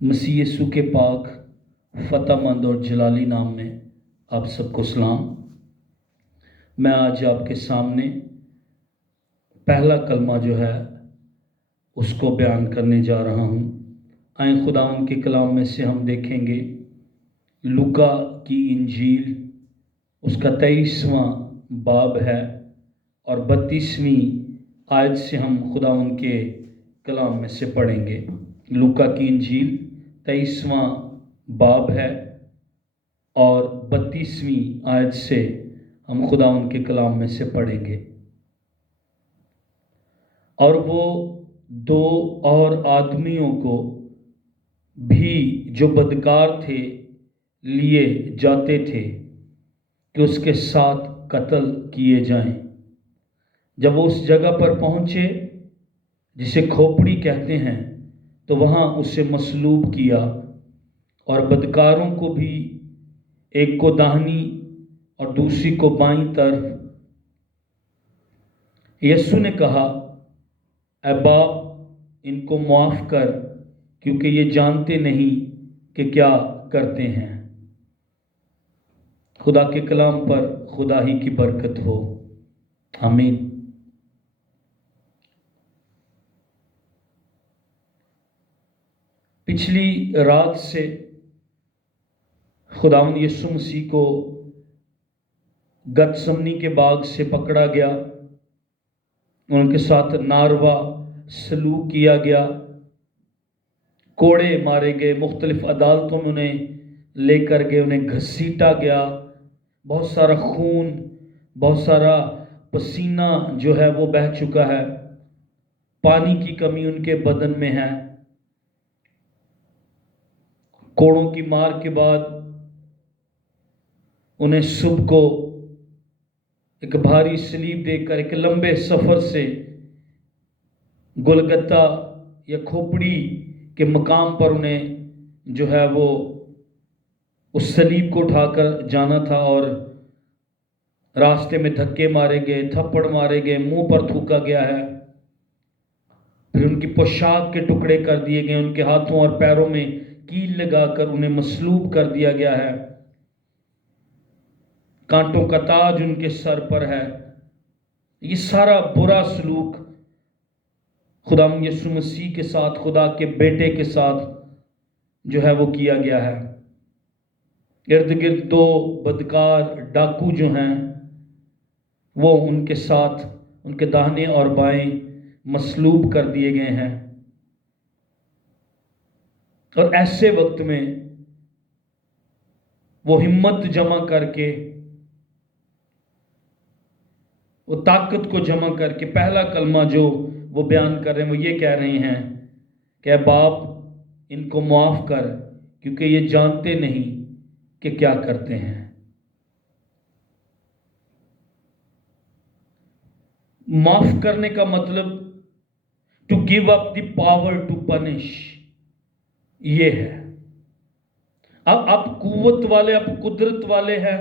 مسیح یسوع کے پاک فتح مند اور جلالی نام میں آپ سب کو سلام۔ میں آج آپ کے سامنے پہلا کلمہ جو ہے اس کو بیان کرنے جا رہا ہوں۔ آئیں خداوند کے کلام میں سے ہم دیکھیں گے لوکا کی انجیل، اس کا 23واں باب ہے اور 32ویں آیت سے ہم خداوند کے کلام میں سے پڑھیں گے۔ لوکا کی انجیل 23واں باب ہے اور 32ویں آیت سے ہم خداوند کے کلام میں سے پڑھیں گے۔ اور وہ دو اور آدمیوں کو بھی جو بدکار تھے لیے جاتے تھے کہ اس کے ساتھ قتل کیے جائیں۔ جب وہ اس جگہ پر پہنچے جسے کھوپڑی کہتے ہیں تو وہاں اسے مصلوب کیا، اور بدکاروں کو بھی، ایک کو داہنی اور دوسری کو بائیں طرف۔ یسوع نے کہا، اے باپ، ان کو معاف کر، کیونکہ یہ جانتے نہیں کہ کیا کرتے ہیں۔ خدا کے کلام پر خدا ہی کی برکت ہو، آمین۔ پچھلی رات سے خداوند یسوع مسیح کو گتسمنی کے باغ سے پکڑا گیا، ان کے ساتھ ناروا سلوک کیا گیا، کوڑے مارے گئے، مختلف عدالتوں میں انہیں لے کر گئے، انہیں گھسیٹا گیا، بہت سارا خون، بہت سارا پسینہ جو ہے وہ بہہ چکا ہے، پانی کی کمی ان کے بدن میں ہے۔ کوڑوں کی مار کے بعد انہیں صبح کو ایک بھاری صلیب دے کر ایک لمبے سفر سے گلگتہ یا کھوپڑی کے مقام پر انہیں جو ہے وہ اس صلیب کو اٹھا کر جانا تھا، اور راستے میں دھکے مارے گئے، تھپڑ مارے گئے، منہ پر تھوکا گیا ہے، پھر ان کی پوشاک کے ٹکڑے کر دیے گئے، ان کے ہاتھوں اور پیروں میں کیل لگا کر انہیں مصلوب کر دیا گیا ہے، کانٹوں کا تاج ان کے سر پر ہے۔ یہ سارا برا سلوک خداوند یسوع مسیح کے ساتھ، خدا کے بیٹے کے ساتھ جو ہے وہ کیا گیا ہے۔ ارد گرد دو بدکار ڈاکو جو ہیں وہ ان کے ساتھ، ان کے داہنے اور بائیں مصلوب کر دیے گئے ہیں۔ اور ایسے وقت میں وہ ہمت جمع کر کے، وہ طاقت کو جمع کر کے پہلا کلمہ جو وہ بیان کر رہے ہیں وہ یہ کہہ رہے ہیں کہ اے باپ، ان کو معاف کر، کیونکہ یہ جانتے نہیں کہ کیا کرتے ہیں۔ معاف کرنے کا مطلب to give up the power to punish, یہ ہے۔ اب آپ قوت والے، آپ قدرت والے ہیں،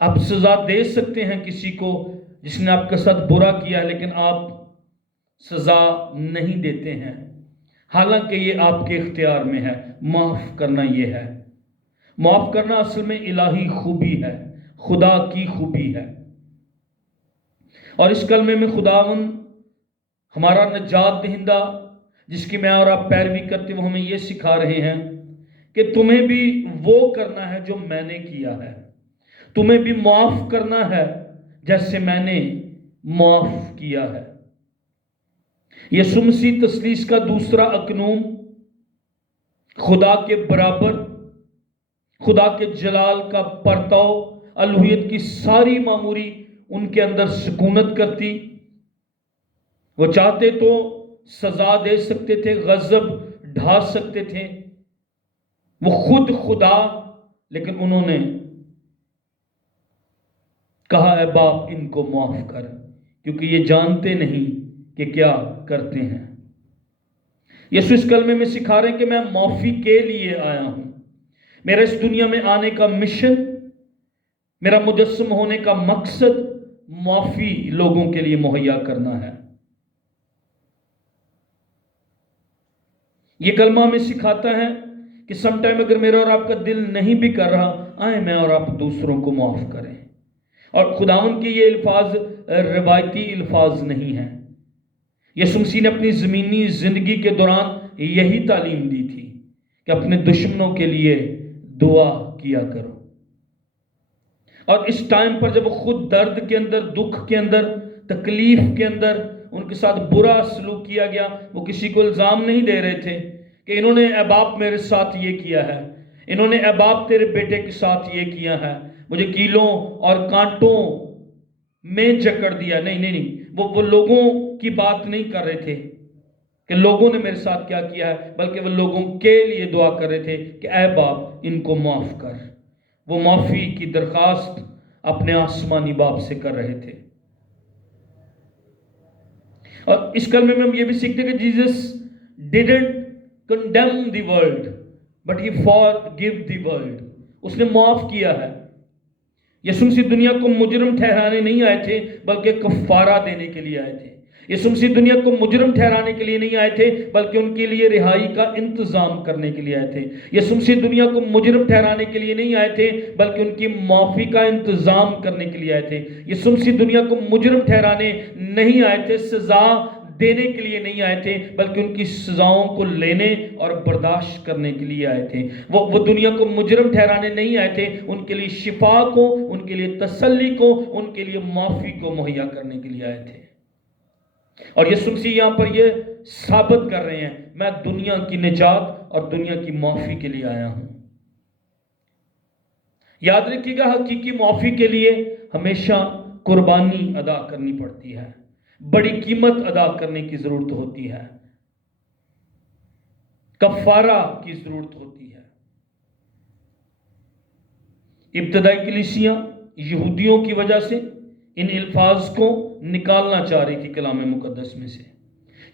آپ سزا دے سکتے ہیں کسی کو جس نے آپ کے ساتھ برا کیا، لیکن آپ سزا نہیں دیتے ہیں، حالانکہ یہ آپ کے اختیار میں ہے۔ معاف کرنا یہ ہے۔ معاف کرنا اصل میں الہی خوبی ہے، خدا کی خوبی ہے۔ اور اس کلمے میں خداوند ہمارا نجات دہندہ، جس کی میں اور آپ پیروی کرتے وہ ہمیں یہ سکھا رہے ہیں کہ تمہیں بھی وہ کرنا ہے جو میں نے کیا ہے، تمہیں بھی معاف کرنا ہے جیسے میں نے معاف کیا ہے۔ یسوع مسیح تثلیث کا دوسرا اقنوم، خدا کے برابر، خدا کے جلال کا پرتو، الوہیت کی ساری معموری ان کے اندر سکونت کرتی۔ وہ چاہتے تو سزا دے سکتے تھے، غضب ڈھا سکتے تھے، وہ خود خدا، لیکن انہوں نے کہا اے باپ، ان کو معاف کر، کیونکہ یہ جانتے نہیں کہ کیا کرتے ہیں۔ یسوع اس کلمے میں سکھا رہے ہیں کہ میں معافی کے لیے آیا ہوں۔ میرا اس دنیا میں آنے کا مشن، میرا مجسم ہونے کا مقصد معافی لوگوں کے لیے مہیا کرنا ہے۔ یہ کلمہ ہمیں سکھاتا ہے کہ سم ٹائم اگر میرا اور آپ کا دل نہیں بھی کر رہا، آئیں میں اور آپ دوسروں کو معاف کریں۔ اور خداوند کے یہ الفاظ روایتی الفاظ نہیں ہیں۔ یسوع مسیح نے اپنی زمینی زندگی کے دوران یہی تعلیم دی تھی کہ اپنے دشمنوں کے لیے دعا کیا کرو۔ اور اس ٹائم پر جب وہ خود درد کے اندر، دکھ کے اندر، تکلیف کے اندر ان کے ساتھ برا سلوک کیا گیا، وہ کسی کو الزام نہیں دے رہے تھے کہ انہوں نے اے باپ میرے ساتھ یہ کیا ہے، انہوں نے اے باپ تیرے بیٹے کے ساتھ یہ کیا ہے، مجھے کیلوں اور کانٹوں میں جکڑ دیا۔ نہیں نہیں نہیں، وہ لوگوں کی بات نہیں کر رہے تھے کہ لوگوں نے میرے ساتھ کیا کیا ہے، بلکہ وہ لوگوں کے لیے دعا کر رہے تھے کہ اے باپ ان کو معاف کر۔ وہ معافی کی درخواست اپنے آسمانی باپ سے کر رہے تھے۔ اور اس کلمے میں ہم یہ بھی سیکھتے ہیں کہ Jesus didn't condemn the world but he forgive the world. اس نے معاف کیا ہے۔ یسوع مسیح دنیا کو مجرم ٹھہرانے نہیں آئے تھے بلکہ کفارہ دینے کے لیے آئے تھے۔ یسوع مسیح دنیا کو مجرم ٹھہرانے کے لیے نہیں آئے تھے بلکہ ان کے لیے رہائی کا انتظام کرنے کے لیے آئے تھے۔ یسوع مسیح دنیا کو مجرم ٹھہرانے کے لیے نہیں آئے تھے بلکہ ان کی معافی کا انتظام کرنے کے لیے آئے تھے۔ یسوع مسیح دنیا کو مجرم ٹھہرانے نہیں آئے تھے، سزا دینے کے لیے نہیں آئے تھے بلکہ ان کی سزاؤں کو لینے اور برداشت کرنے کے لیے آئے تھے۔ وہ دنیا کو مجرم ٹھہرانے نہیں آئے تھے، ان کے لیے شفا کو، ان کے لیے تسلی کو، ان کے لیے معافی کو مہیا کرنے کے لیے آئے تھے۔ اور یسوع مسیح یہاں پر یہ ثابت کر رہے ہیں، میں دنیا کی نجات اور دنیا کی معافی کے لیے آیا ہوں۔ یاد رکھیے گا، حقیقی معافی کے لیے ہمیشہ قربانی ادا کرنی پڑتی ہے، بڑی قیمت ادا کرنے کی ضرورت ہوتی ہے، کفارہ کی ضرورت ہوتی ہے۔ ابتدائی کلیسیاں یہودیوں کی وجہ سے ان الفاظ کو نکالنا چاہ رہی تھی کلام مقدس میں سے،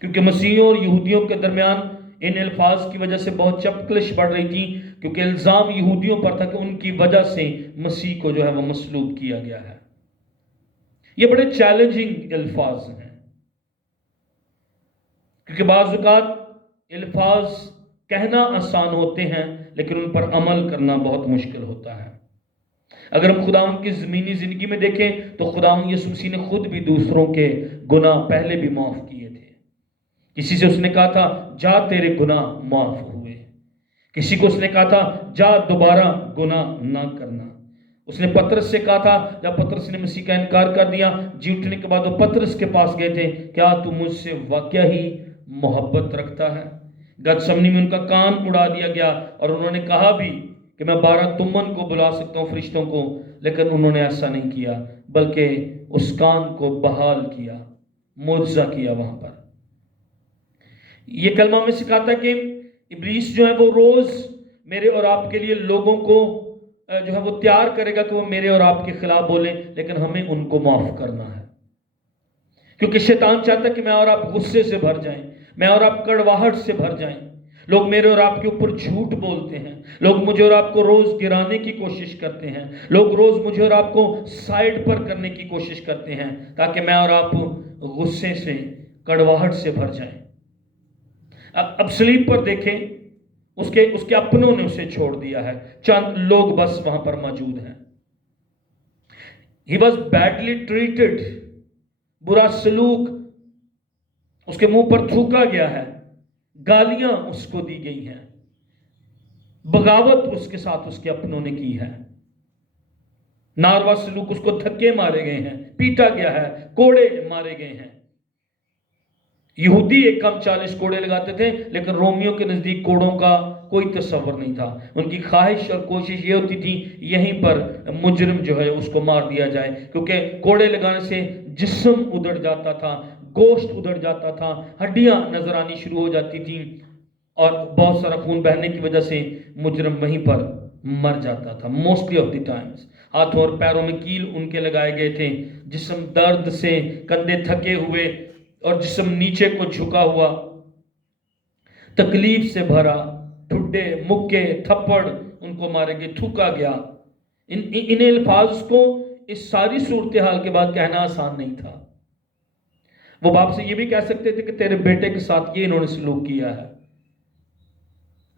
کیونکہ مسیحیوں اور یہودیوں کے درمیان ان الفاظ کی وجہ سے بہت چپکلش بڑھ رہی تھی، کیونکہ الزام یہودیوں پر تھا کہ ان کی وجہ سے مسیح کو جو ہے وہ مصلوب کیا گیا ہے۔ یہ بڑے چیلنجنگ الفاظ ہیں، کیونکہ بعض اوقات الفاظ کہنا آسان ہوتے ہیں لیکن ان پر عمل کرنا بہت مشکل ہوتا ہے۔ اگر ہم خداوند کی زمینی زندگی میں دیکھیں تو خداوند یسوع مسیح نے خود بھی دوسروں کے گناہ پہلے بھی معاف کیے تھے۔ کسی سے اس نے کہا تھا جا تیرے گناہ معاف ہوئے، کسی کو اس نے کہا تھا جا دوبارہ گناہ نہ کرنا۔ اس نے پطرس سے کہا تھا، جب پطرس نے مسیح کا انکار کر دیا، جی اٹھنے کے بعد وہ پطرس کے پاس گئے تھے، کیا تو مجھ سے واقعہ ہی محبت رکھتا ہے؟ گتسمنی میں ان کا کان اڑا دیا گیا اور انہوں نے کہا بھی کہ میں 12 تمن کو بلا سکتا ہوں، فرشتوں کو، لیکن انہوں نے ایسا نہیں کیا بلکہ اس کان کو بحال کیا، معجزہ کیا وہاں پر۔ یہ کلمہ میں سکھاتا ہے کہ ابلیس جو ہے وہ روز میرے اور آپ کے لیے لوگوں کو جو ہے وہ تیار کرے گا کہ وہ میرے اور آپ کے خلاف بولیں، لیکن ہمیں ان کو معاف کرنا ہے، کیونکہ شیطان چاہتا ہے کہ میں اور آپ غصے سے بھر جائیں، میں اور آپ کڑواہٹ سے بھر جائیں۔ لوگ میرے اور آپ کے اوپر جھوٹ بولتے ہیں، لوگ مجھے اور آپ کو روز گرانے کی کوشش کرتے ہیں، لوگ روز مجھے اور آپ کو سائیڈ پر کرنے کی کوشش کرتے ہیں تاکہ میں اور آپ غصے سے، کڑواہٹ سے بھر جائیں۔ اب سلیب پر دیکھیں، اس کے اپنوں نے اسے چھوڑ دیا ہے، چند لوگ بس وہاں پر موجود ہیں۔ He was badly treated، برا سلوک اس کے منہ پر تھوکا گیا ہے، گالیاں اس کو دی گئی ہیں، بغاوت اس کے ساتھ اس کے اپنوں نے کی ہے، ناروا سلوک، اس کو دھکے مارے گئے ہیں، پیٹا گیا ہے، کوڑے مارے گئے ہیں۔ یہودی ایک کم 40 کوڑے لگاتے تھے، لیکن رومیوں کے نزدیک کوڑوں کا کوئی تصور نہیں تھا۔ ان کی خواہش اور کوشش یہ ہوتی تھی یہیں پر مجرم جو ہے اس کو مار دیا جائے، کیونکہ کوڑے لگانے سے جسم ادھڑ جاتا تھا، گوشت ادھڑ جاتا تھا، ہڈیاں نظر آنی شروع ہو جاتی تھیں، اور بہت سارا خون بہنے کی وجہ سے مجرم وہیں پر مر جاتا تھا۔ موسٹلی آف دی ٹائمز ہاتھوں اور پیروں میں کیل ان کے لگائے گئے تھے، جسم درد سے، کندھے تھکے ہوئے اور جسم نیچے کو جھکا ہوا، تکلیف سے بھرا، ٹھڈے، مکے، تھپڑ ان کو مارے گئے، تھوکا گیا۔ ان الفاظ کو اس ساری صورتحال کے بعد کہنا آسان نہیں تھا۔ وہ باپ سے یہ بھی کہہ سکتے تھے کہ تیرے بیٹے کے ساتھ یہ انہوں نے سلوک کیا ہے،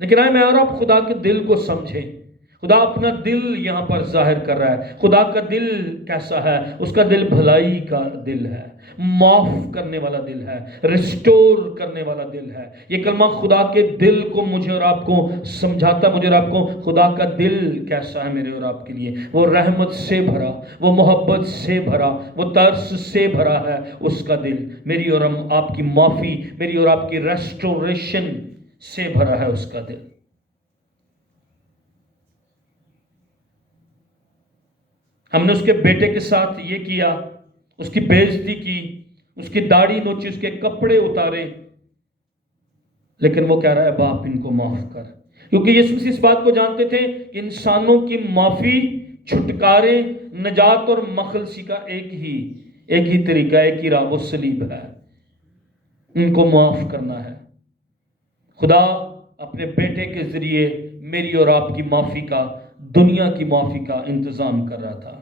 لیکن آئے میں اور آپ خدا کے دل کو سمجھیں. خدا اپنا دل یہاں پر ظاہر کر رہا ہے. خدا کا دل کیسا ہے؟ اس کا دل بھلائی کا دل ہے، معاف کرنے والا دل ہے، ریسٹور کرنے والا دل ہے. یہ کلمہ خدا کے دل کو مجھے اور آپ کو سمجھاتا، مجھے اور آپ کو خدا کا دل کیسا ہے میرے اور آپ کے لیے. وہ رحمت سے بھرا، وہ محبت سے بھرا، وہ ترس سے بھرا ہے اس کا دل. میری اور آپ کی معافی، میری اور آپ کی ریسٹوریشن سے بھرا ہے اس کا دل. ہم نے اس کے بیٹے کے ساتھ یہ کیا، اس کی بے عزتی کی، اس کی داڑھی نوچی، اس کے کپڑے اتارے، لیکن وہ کہہ رہا ہے باپ ان کو معاف کر. کیونکہ یسوع مسیح اس بات کو جانتے تھے کہ انسانوں کی معافی، چھٹکارے، نجات اور مخلصی کا ایک ہی طریقہ، ایک ہی راہ، وہ صلیب ہے. ان کو معاف کرنا ہے. خدا اپنے بیٹے کے ذریعے میری اور آپ کی معافی کا، دنیا کی معافی کا انتظام کر رہا تھا.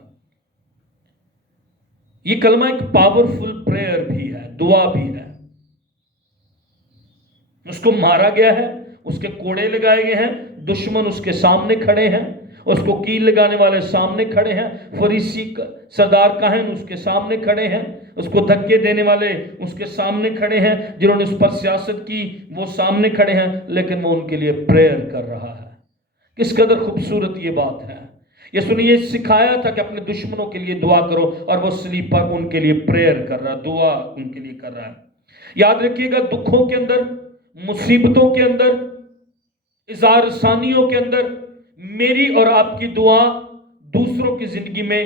یہ کلمہ ایک پاورفل پریئر بھی ہے، دعا بھی ہے. اس کو مارا گیا ہے، اس کے کوڑے لگائے گئے ہیں، دشمن اس کے سامنے کھڑے ہیں، اس کو کیل لگانے والے سامنے کھڑے ہیں، فریسی سردار کاہن اس کے سامنے کھڑے ہیں، اس کو دھکے دینے والے اس کے سامنے کھڑے ہیں، جنہوں نے اس پر سیاست کی وہ سامنے کھڑے ہیں، لیکن وہ ان کے لیے پریئر کر رہا ہے. کس قدر خوبصورت یہ بات ہے. یسوع نے یہ سکھایا تھا کہ اپنے دشمنوں کے لیے دعا کرو، اور وہ صلیب پر ان کے لیے پریئر کر رہا ہے، دعا ان کے لیے کر رہا ہے. یاد رکھیے گا، دکھوں کے اندر، مصیبتوں کے اندر، اظہار ثانیوں کے اندر میری اور آپ کی دعا دوسروں کی زندگی میں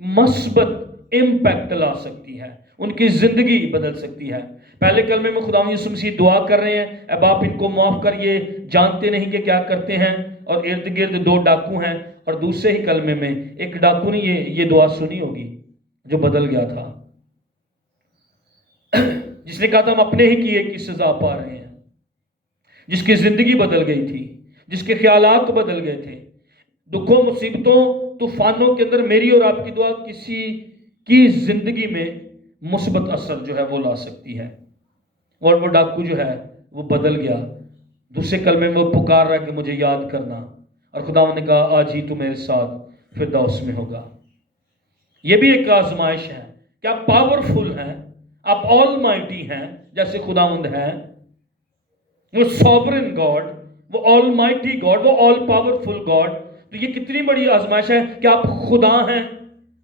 مثبت امپیکٹ لا سکتی ہے، ان کی زندگی بدل سکتی ہے. پہلے کلمے میں خداوند یسوع مسیح دعا کر رہے ہیں، اے باپ ان کو معاف کر، یہ جانتے نہیں کہ کیا کرتے ہیں. اور ارد گرد دو ڈاکو ہیں، اور دوسرے ہی کلمے میں ایک ڈاکو نے یہ دعا سنی ہوگی جو بدل گیا تھا، جس نے کہا تھا ہم اپنے ہی کیے کی سزا پا رہے ہیں، جس کی زندگی بدل گئی تھی، جس کے خیالات بدل گئے تھے. دکھوں، مصیبتوں، طوفانوں کے اندر میری اور آپ کی دعا کسی کی زندگی میں مثبت اثر جو ہے وہ لا سکتی ہے. اور وہ ڈاکو جو ہے وہ بدل گیا. دوسرے کلمے میں وہ پکار رہا ہے کہ مجھے یاد کرنا، اور خداوند نے کہا آج ہی تو میرے ساتھ فردوس میں ہوگا. یہ بھی ایک آزمائش ہے کہ آپ پاورفل ہیں، آپ آل مائٹی ہیں جیسے خداوند ہیں، وہ سوورن گاڈ، وہ آل مائٹی گاڈ، وہ آل پاورفل گاڈ. تو یہ کتنی بڑی آزمائش ہے کہ آپ خدا ہیں،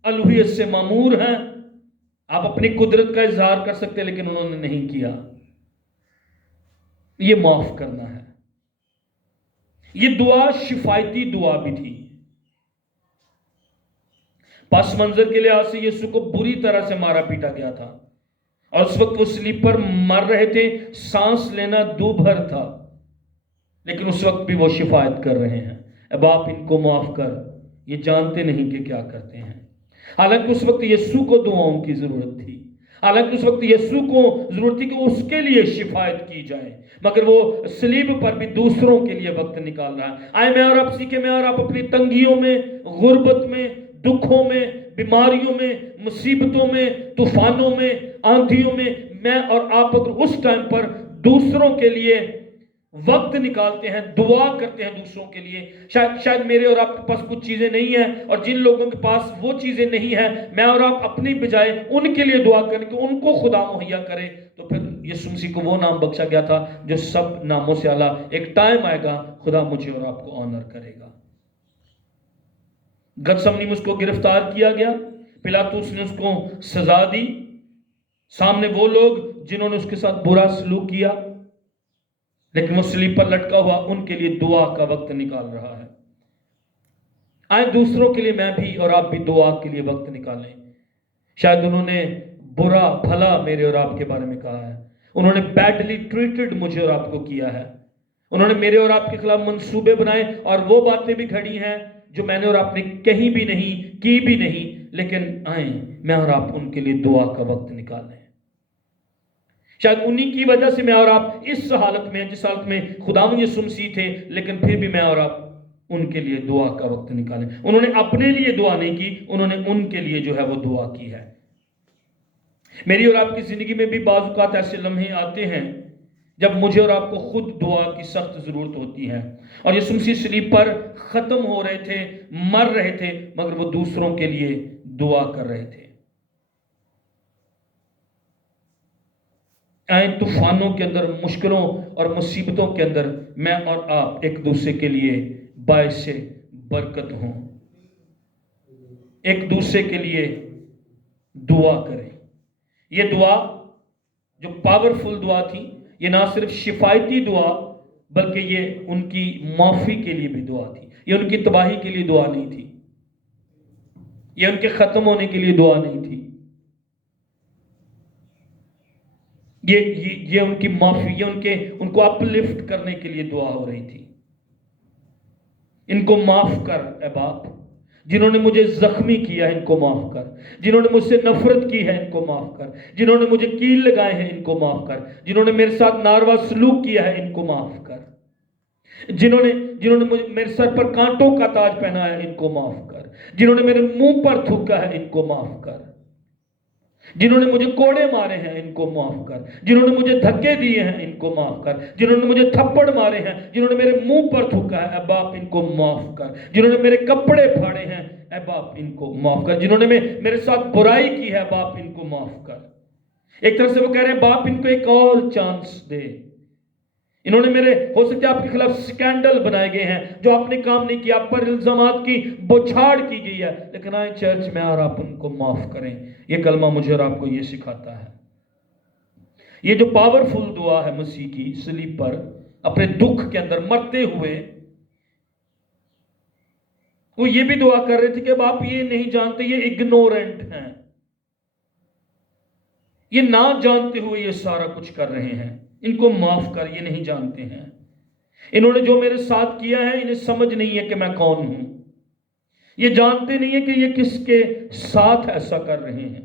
الوہیت سے معمور ہیں. آپ اپنی قدرت کا اظہار کر سکتے لیکن انہوں نے نہیں کیا. یہ معاف کرنا ہے. یہ دعا شفایتی دعا بھی تھی. پس منظر کے لحاظ سے یسوع کو بری طرح سے مارا پیٹا گیا تھا، اور اس وقت وہ صلیب پر مر رہے تھے، سانس لینا دوبھر تھا، لیکن اس وقت بھی وہ شفایت کر رہے ہیں. اے باپ ان کو معاف کر، یہ جانتے نہیں کہ کیا کرتے ہیں. حالانکہ اس وقت یسوع کو دعاؤں کی ضرورت تھی، حالانکہ اس وقت یسوع کو ضرورت تھی کہ اس کے لیے شفایت کی جائے، مگر وہ صلیب پر بھی دوسروں کے لیے وقت نکال رہا ہے. آئے میں اور آپ سیکھیں، میں اور آپ اپنی تنگیوں میں، غربت میں، دکھوں میں، بیماریوں میں، مصیبتوں میں، طوفانوں میں، آندھیوں میں اور آپ اگر اس ٹائم پر دوسروں کے لیے وقت نکالتے ہیں، دعا کرتے ہیں دوسروں کے لیے. شاید میرے اور آپ کے پاس کچھ چیزیں نہیں ہیں، اور جن لوگوں کے پاس وہ چیزیں نہیں ہیں، میں اور آپ اپنی بجائے ان کے لیے دعا کریں کہ ان کو خدا مہیا کرے. تو پھر یسوع مسیح کو وہ نام بخشا گیا تھا جو سب ناموں سے اعلیٰ. ایک ٹائم آئے گا خدا مجھے اور آپ کو آنر کرے گا. گتسمنی میں اس کو گرفتار کیا گیا، پلاطس نے اس کو سزا دی. سامنے وہ لوگ جنہوں نے اس کے ساتھ برا سلوک کیا، لیکن وہ صلیب پر لٹکا ہوا ان کے لیے دعا کا وقت نکال رہا ہے. آئے دوسروں کے لیے میں بھی اور آپ بھی دعا کے لیے وقت نکالیں. شاید انہوں نے برا بھلا میرے اور آپ کے بارے میں کہا ہے، انہوں نے بیڈلی ٹریٹڈ مجھے اور آپ کو کیا ہے، انہوں نے میرے اور آپ کے خلاف منصوبے بنائے، اور وہ باتیں بھی گھڑی ہیں جو میں نے اور آپ نے کہیں بھی نہیں کی بھی نہیں. لیکن آئیں میں اور آپ ان کے لیے دعا کا وقت نکالیں. شاید انہی کی وجہ سے میں اور آپ اس حالت میں، جس حالت میں خداوند یسوع مسیح تھے، لیکن پھر بھی میں اور آپ ان کے لیے دعا کا وقت نکالیں. انہوں نے اپنے لیے دعا نہیں کی، انہوں نے ان کے لیے جو ہے وہ دعا کی ہے. میری اور آپ کی زندگی میں بھی بعض اوقات ایسے لمحے آتے ہیں جب مجھے اور آپ کو خود دعا کی سخت ضرورت ہوتی ہے. اور یسوع مسیح صلیب پر ختم ہو رہے تھے، مر رہے تھے، مگر وہ دوسروں کے لیے دعا کر رہے تھے. آئیں طوفانوں کے اندر، مشکلوں اور مصیبتوں کے اندر میں اور آپ ایک دوسرے کے لیے باعث برکت ہوں، ایک دوسرے کے لیے دعا کریں. یہ دعا جو پاورفل دعا تھی، یہ نہ صرف شفایتی دعا بلکہ یہ ان کی معافی کے لیے بھی دعا تھی. یہ ان کی تباہی کے لیے دعا نہیں تھی، یہ ان کے ختم ہونے کے لیے دعا نہیں تھی. یہ ان کی معافی، یہ ان کو اپ لفٹ کرنے کے لیے دعا ہو رہی تھی. ان کو معاف کر اے باپ، جنہوں نے مجھے زخمی کیا ہے ان کو معاف کر، جنہوں نے مجھ سے نفرت کی ہے ان کو معاف کر، جنہوں نے مجھے کیل لگائے ہیں ان کو معاف کر، جنہوں نے میرے ساتھ ناروا سلوک کیا ہے ان کو معاف کر، جنہوں نے میرے سر پر کانٹوں کا تاج پہنایا ہے ان کو معاف کر، جنہوں نے میرے منہ پر تھوکا ہے ان کو معاف کر، جنہوں نے مجھے کوڑے مارے ہیں ان کو معاف کر، جنہوں نے مجھے دھکے دیے ہیں ان کو معاف کر، جنہوں نے مجھے تھپڑ مارے ہیں، جنہوں نے میرے منہ پر تھوکا ہے اے باپ ان کو معاف کر، جنہوں نے میرے کپڑے پھاڑے ہیں اے باپ ان کو معاف کر، جنہوں نے میرے ساتھ برائی کی ہے باپ ان کو معاف کر. ایک طرح سے وہ کہہ رہے ہیں باپ ان کو ایک اور چانس دے. انہوں نے میرے، ہو سکتا ہے آپ کے خلاف سکینڈل بنائے گئے ہیں جو آپ نے کام نہیں کیا، آپ پر الزامات کی بوچھاڑ کی گئی ہے، لیکن آئیں چرچ میں اور آپ ان کو معاف کریں. یہ کلمہ مجھے اور آپ کو یہ سکھاتا ہے. یہ جو پاورفل دعا ہے مسیح کی صلیب پر اپنے دکھ کے اندر مرتے ہوئے، وہ یہ بھی دعا کر رہے تھے کہ باپ یہ نہیں جانتے، یہ اگنورنٹ ہیں، یہ نہ جانتے ہوئے یہ سارا کچھ کر رہے ہیں، ان کو معاف کر، یہ نہیں جانتے ہیں. انہوں نے جو میرے ساتھ کیا ہے انہیں سمجھ نہیں ہے کہ میں کون ہوں، یہ جانتے نہیں ہیں کہ یہ کس کے ساتھ ایسا کر رہے ہیں.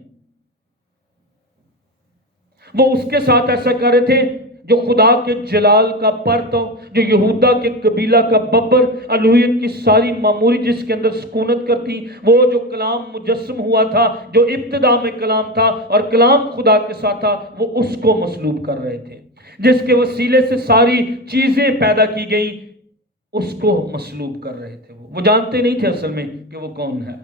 وہ اس کے ساتھ ایسا کر رہے تھے جو خدا کے جلال کا پرتو، جو یہودا کے قبیلہ کا ببر، الوہیت کی ساری معموری جس کے اندر سکونت کرتی، وہ جو کلام مجسم ہوا تھا، جو ابتدا میں کلام تھا اور کلام خدا کے ساتھ تھا، وہ اس کو مصلوب کر رہے تھے. جس کے وسیلے سے ساری چیزیں پیدا کی گئی، اس کو مصلوب کر رہے تھے. وہ جانتے نہیں تھے اصل میں کہ وہ کون ہے.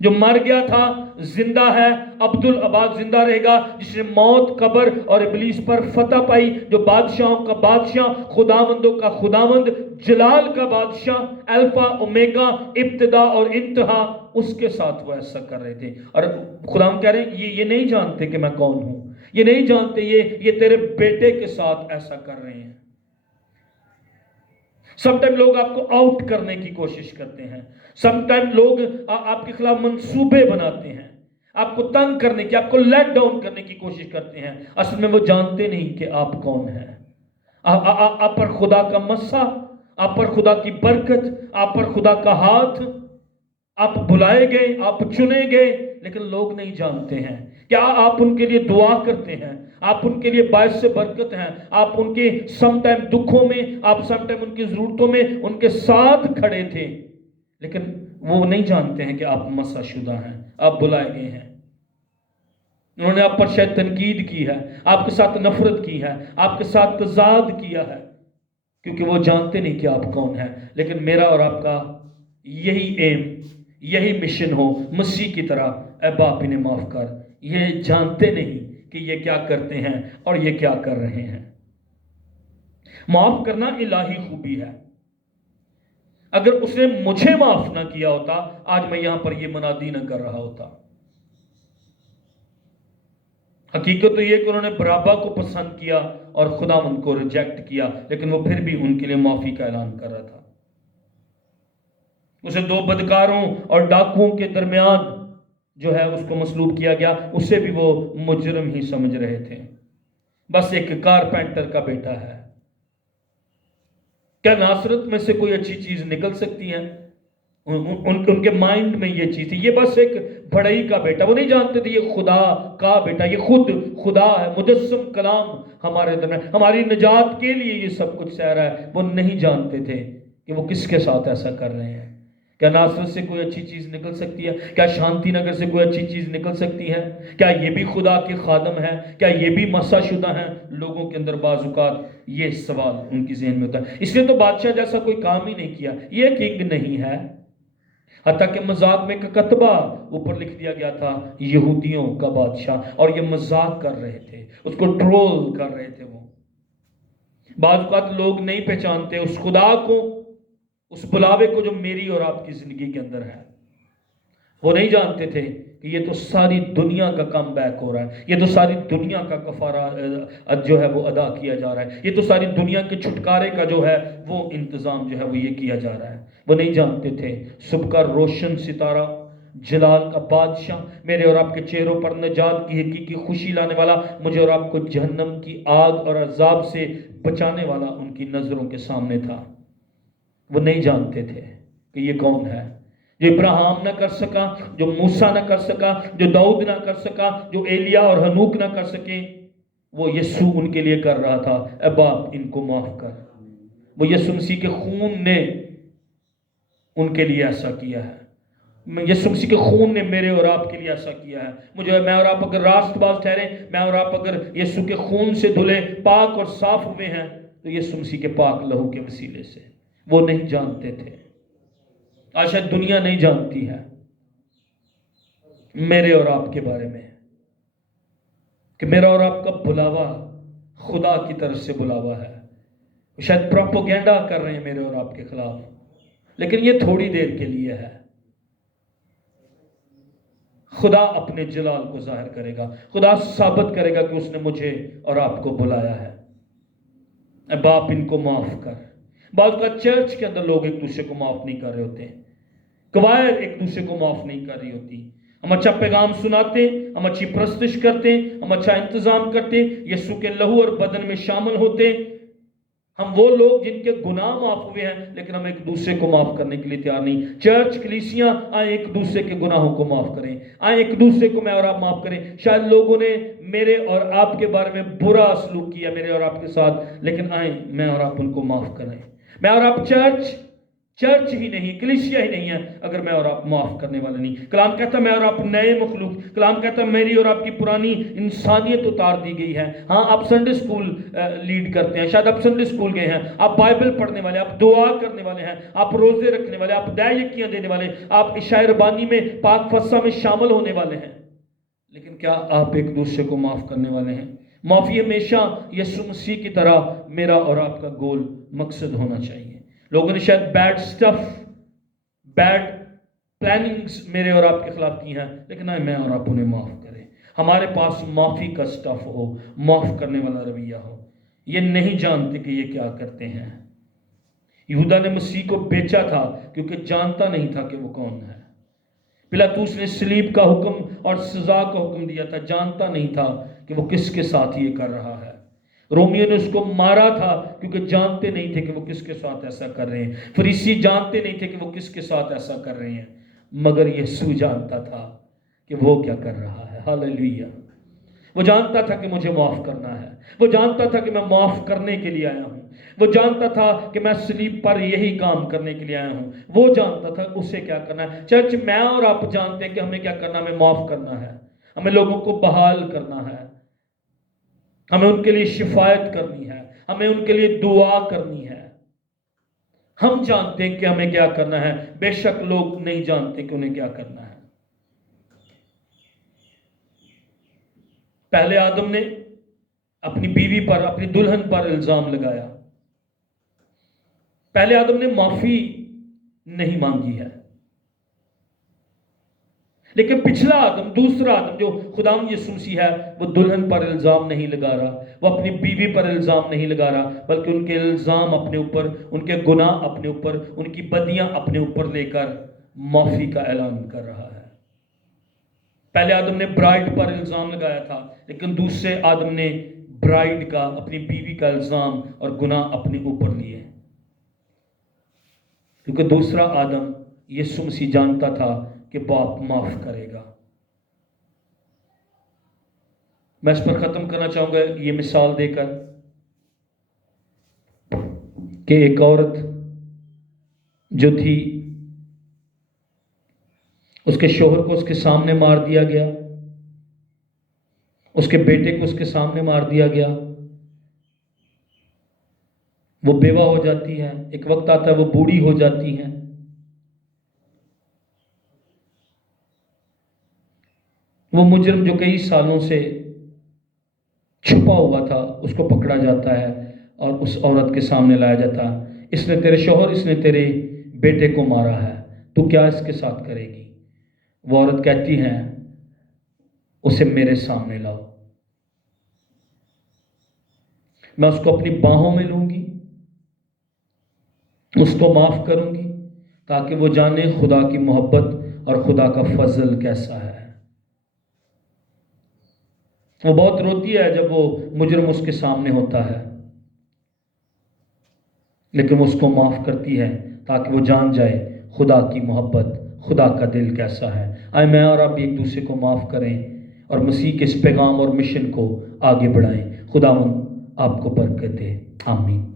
جو مر گیا تھا زندہ ہے، عبدالآباد زندہ رہے گا، جس نے موت، قبر اور ابلیس پر فتح پائی، جو بادشاہوں کا بادشاہ، خداوندوں کا خداوند، جلال کا بادشاہ، الفا اومیگا، ابتدا اور انتہا، اس کے ساتھ وہ ایسا کر رہے تھے. اور خداوند کہہ رہے ہیں یہ نہیں جانتے کہ میں کون ہوں، یہ نہیں جانتے یہ تیرے بیٹے کے ساتھ ایسا کر رہے ہیں. سم ٹائم لوگ آپ کو آؤٹ کرنے کی کوشش کرتے ہیں، سم ٹائم لوگ آپ کے خلاف منصوبے بناتے ہیں، آپ کو تنگ کرنے کی، آپ کو لیٹ ڈاؤن کرنے کی کوشش کرتے ہیں. اصل میں وہ جانتے نہیں کہ آپ کون ہیں. آپ پر خدا کا مسا، آپ پر خدا کی برکت، آپ پر خدا کا ہاتھ، آپ بلائے گئے، آپ چنے گئے، لیکن لوگ نہیں جانتے ہیں. کیا آپ ان کے لیے دعا کرتے ہیں؟ آپ ان کے لیے باعث سے برکت ہیں. آپ ان کے سم ٹائم دکھوں میں، آپ سم ٹائم ان کی ضرورتوں میں ان کے ساتھ کھڑے تھے، لیکن وہ نہیں جانتے ہیں کہ آپ مسح شدہ ہیں، آپ بلائے گئے ہیں. انہوں نے آپ پر شاید تنقید کی ہے، آپ کے ساتھ نفرت کی ہے، آپ کے ساتھ تضاد کیا ہے، کیونکہ وہ جانتے نہیں کہ آپ کون ہیں. لیکن میرا اور آپ کا یہی ایم، یہی مشن ہو مسیح کی طرح، اے باپ انہیں معاف کر. یہ جانتے نہیں کہ یہ کیا کرتے ہیں اور یہ کیا کر رہے ہیں. معاف کرنا الہی خوبی ہے. اگر اس نے مجھے معاف نہ کیا ہوتا، آج میں یہاں پر یہ منادی نہ کر رہا ہوتا. حقیقت تو یہ کہ انہوں نے برابا کو پسند کیا اور خداوند کو ریجیکٹ کیا، لیکن وہ پھر بھی ان کے لیے معافی کا اعلان کر رہا تھا. اسے دو بدکاروں اور ڈاکوؤں کے درمیان جو ہے اس کو مصلوب کیا گیا، اسے بھی وہ مجرم ہی سمجھ رہے تھے. بس ایک کارپینٹر کا بیٹا ہے. کیا ناصرت میں سے کوئی اچھی چیز نکل سکتی ہے؟ ان کے مائنڈ میں یہ چیز تھی، یہ بس ایک بڑھئی کا بیٹا. وہ نہیں جانتے تھے یہ خدا کا بیٹا، یہ خود خدا ہے، مجسم کلام ہمارے درمیان، ہماری نجات کے لیے یہ سب کچھ سہ رہا ہے. وہ نہیں جانتے تھے کہ وہ کس کے ساتھ ایسا کر رہے ہیں. کیا ناصرت سے کوئی اچھی چیز نکل سکتی ہے؟ کیا شانتی نگر سے کوئی اچھی چیز نکل سکتی ہے؟ کیا یہ بھی خدا کے خادم ہے؟ کیا یہ بھی مسح شدہ ہیں؟ لوگوں کے اندر بعض اوقات یہ سوال ان کی ذہن میں ہوتا ہے. اس نے تو بادشاہ جیسا کوئی کام ہی نہیں کیا، یہ کنگ نہیں ہے. حتیٰ کہ مذاق میں ایک کتبہ اوپر لکھ دیا گیا تھا، یہودیوں کا بادشاہ، اور یہ مذاق کر رہے تھے، اس کو ٹرول کر رہے تھے. وہ بعض اوقات لوگ نہیں پہچانتے اس خدا کو، اس بلاوے کو جو میری اور آپ کی زندگی کے اندر ہے. وہ نہیں جانتے تھے کہ یہ تو ساری دنیا کا کم بیک ہو رہا ہے، یہ تو ساری دنیا کا کفارہ جو ہے وہ ادا کیا جا رہا ہے، یہ تو ساری دنیا کے چھٹکارے کا جو ہے وہ انتظام جو ہے وہ یہ کیا جا رہا ہے. وہ نہیں جانتے تھے صبح کا روشن ستارہ، جلال کا بادشاہ، میرے اور آپ کے چہروں پر نجات کی حقیقی خوشی لانے والا، مجھے اور آپ کو جہنم کی آگ اور عذاب سے بچانے والا ان کی نظروں کے سامنے تھا. وہ نہیں جانتے تھے کہ یہ کون ہے، جو ابراہیم نہ کر سکا، جو موسیٰ نہ کر سکا، جو داؤد نہ کر سکا، جو ایلیا اور ہنوک نہ کر سکے، وہ یسوع ان کے لیے کر رہا تھا. اے باپ ان کو معاف کر. وہ یسوع مسیح کے خون نے ان کے لیے ایسا کیا ہے. یسوع مسیح کے خون نے میرے اور آپ کے لیے ایسا کیا ہے. میں اور آپ اگر راست باز ٹھہرے، میں اور آپ اگر یسوع کے خون سے دھلے، پاک اور صاف ہوئے ہیں، تو یسوع مسیح کے پاک لہو کے وسیلے سے. وہ نہیں جانتے تھے. آج شاید دنیا نہیں جانتی ہے میرے اور آپ کے بارے میں کہ میرا اور آپ کا بلاوا خدا کی طرف سے بلاوا ہے. شاید پروپوگینڈا کر رہے ہیں میرے اور آپ کے خلاف، لیکن یہ تھوڑی دیر کے لیے ہے. خدا اپنے جلال کو ظاہر کرے گا، خدا ثابت کرے گا کہ اس نے مجھے اور آپ کو بلایا ہے. اے باپ ان کو معاف کر. بعض کا چرچ کے اندر لوگ ایک دوسرے کو معاف نہیں کر رہے ہوتے ہیں، کوائر ایک دوسرے کو معاف نہیں کر رہی ہوتی. ہم اچھا پیغام سناتے ہیں، ہم اچھی پرستش کرتے ہیں، ہم اچھا انتظام کرتے ہیں، یسوع کے لہو اور بدن میں شامل ہوتے ہیں. ہم وہ لوگ جن کے گناہ معاف ہوئے ہیں، لیکن ہم ایک دوسرے کو معاف کرنے کے لیے تیار نہیں. چرچ کلیسیاں آئیں ایک دوسرے کے گناہوں کو معاف کریں، آئیں ایک دوسرے کو میں اور آپ معاف کریں. شاید لوگوں نے میرے اور آپ کے بارے میں برا سلوک کیا میرے اور آپ کے ساتھ، لیکن آئیں میں اور آپ ان کو معاف کریں. میں اور آپ چرچ ہی نہیں، کلیسیا ہی نہیں ہے اگر میں اور آپ معاف کرنے والے نہیں. کلام کہتا ہے میں اور آپ نئے مخلوق، کلام کہتا ہے میری اور آپ کی پرانی انسانیت اتار دی گئی ہے. ہاں آپ سنڈے سکول لیڈ کرتے ہیں، شاید آپ سنڈے سکول گئے ہیں، آپ بائبل پڑھنے والے، آپ دعا کرنے والے ہیں، آپ روزے رکھنے والے، آپ دع یکیاں دینے والے، آپ عشاء ربانی میں پاک فسح میں شامل ہونے والے ہیں، لیکن کیا آپ ایک دوسرے کو معاف کرنے والے ہیں؟ معافی ہمیشہ یسوع مسیح کی طرح میرا اور آپ کا گول مقصد ہونا چاہیے. لوگوں نے شاید بیڈ پلاننگز میرے اور آپ کے خلاف کی ہیں، لیکن میں اور آپ انہیں معاف کریں. ہمارے پاس معافی کا سٹف ہو، معاف کرنے والا رویہ ہو. یہ نہیں جانتے کہ یہ کیا کرتے ہیں. یہودا نے مسیح کو بیچا تھا کیونکہ جانتا نہیں تھا کہ وہ کون ہے. پلاطوس نے صلیب کا حکم اور سزا کا حکم دیا تھا، جانتا نہیں تھا کہ وہ کس کے ساتھ یہ کر رہا ہے. رومیوں نے اس کو مارا تھا کیونکہ جانتے نہیں تھے کہ وہ کس کے ساتھ ایسا کر رہے ہیں. فریسی جانتے نہیں تھے کہ وہ کس کے ساتھ ایسا کر رہے ہیں، مگر یسوع جانتا تھا کہ وہ کیا کر رہا ہے. ہاللیلویہ. وہ جانتا تھا کہ مجھے معاف کرنا ہے، وہ جانتا تھا کہ میں معاف کرنے کے لیے آیا ہوں، وہ جانتا تھا کہ میں صلیب پر یہی کام کرنے کے لیے آیا ہوں. وہ جانتا تھا اسے کیا کرنا ہے. چرچ میں اور آپ جانتے ہیں کہ ہمیں کیا کرنا ہے، ہمیں معاف کرنا ہے، ہمیں لوگوں کو بحال کرنا ہے، ہمیں ان کے لیے شفایت کرنی ہے، ہمیں ان کے لیے دعا کرنی ہے. ہم جانتے ہیں کہ ہمیں کیا کرنا ہے، بے شک لوگ نہیں جانتے کہ انہیں کیا کرنا ہے. پہلے آدم نے اپنی بیوی پر، اپنی دلہن پر الزام لگایا. پہلے آدم نے معافی نہیں مانگی ہے، لیکن پچھلا آدم، دوسرا آدم جو خداوند یسوع مسیح ہے، وہ دلہن پر الزام نہیں لگا رہا، وہ اپنی بیوی پر الزام نہیں لگا رہا، بلکہ ان کے الزام اپنے اوپر، ان کے گناہ اپنے اوپر، ان کی بدیاں اپنے اوپر لے کر معافی کا اعلان کر رہا ہے. پہلے آدم نے برائڈ پر الزام لگایا تھا، لیکن دوسرے آدم نے برائڈ کا، اپنی بیوی کا الزام اور گناہ اپنے اوپر لیے، کیونکہ دوسرا آدم یسوع مسیح جانتا تھا کہ باپ معاف کرے گا. میں اس پر ختم کرنا چاہوں گا یہ مثال دے کر کہ ایک عورت جو تھی اس کے شوہر کو اس کے سامنے مار دیا گیا، اس کے بیٹے کو اس کے سامنے مار دیا گیا، وہ بیوہ ہو جاتی ہے، ایک وقت آتا ہے وہ بوڑھی ہو جاتی ہیں، وہ مجرم جو کئی سالوں سے چھپا ہوا تھا اس کو پکڑا جاتا ہے اور اس عورت کے سامنے لایا جاتا ہے، اس نے تیرے شوہر، اس نے تیرے بیٹے کو مارا ہے، تو کیا اس کے ساتھ کرے گی؟ وہ عورت کہتی ہے اسے میرے سامنے لاؤ، میں اس کو اپنی باہوں میں لوں گی، اس کو معاف کروں گی تاکہ وہ جانے خدا کی محبت اور خدا کا فضل کیسا ہے۔ وہ بہت روتی ہے جب وہ مجرم اس کے سامنے ہوتا ہے، لیکن وہ اس کو معاف کرتی ہے تاکہ وہ جان جائے خدا کی محبت، خدا کا دل کیسا ہے۔ آئے میں اور آپ ایک دوسرے کو معاف کریں اور مسیح کے اس پیغام اور مشن کو آگے بڑھائیں۔ خداوند آپ کو برکت دے، آمین۔